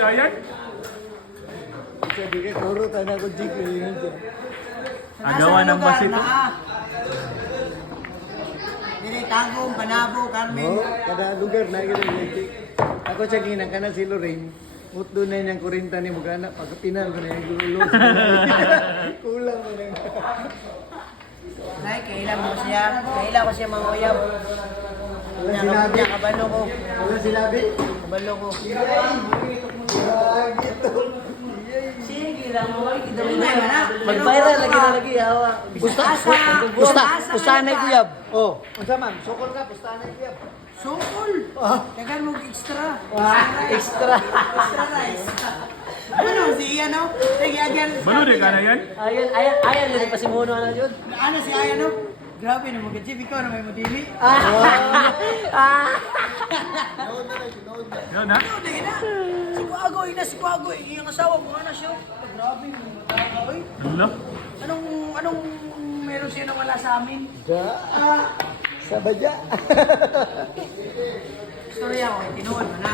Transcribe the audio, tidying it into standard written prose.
si Ayan? Sabi ka, turo tayo ko jig. Agawa ng basit. Dili Tagum, Banabo, Carmen. Oh, kada lugar na gano'n. Ako siya ginang kana si Lorraine. Mutdo na niyang kurinta ni Mugana. Pagkapinal ko na yung gulo. Kulang mo na yung... Nay, kailan mo siya? Kailan ko siya manguyab. Wala sinabi. Kabalo ko. Wala sinabi. Kabalo ko. Gito. Sige lang mo. Mag-viral Mag-viral lagi na lagi hawa. Pustanay kuyab. Oh, unsa man? Sukol ka, pustanay kiyap. Sukol. Kagan mo extra. Extra. Extra rice. Ano si ano? Sige again. Malude ka na yan? Ayan din pa si Muno na jud. Ano si Ayan no? Grabe na mga jeep ikaw na may modili. Yun ha? Ano din na? Si Kuagoy, yung asawa mo na siya. Grabe mo mga oy. Ano? Anong meron siya na wala sa amin? Sa badya. Storya ko, tinuod mo na.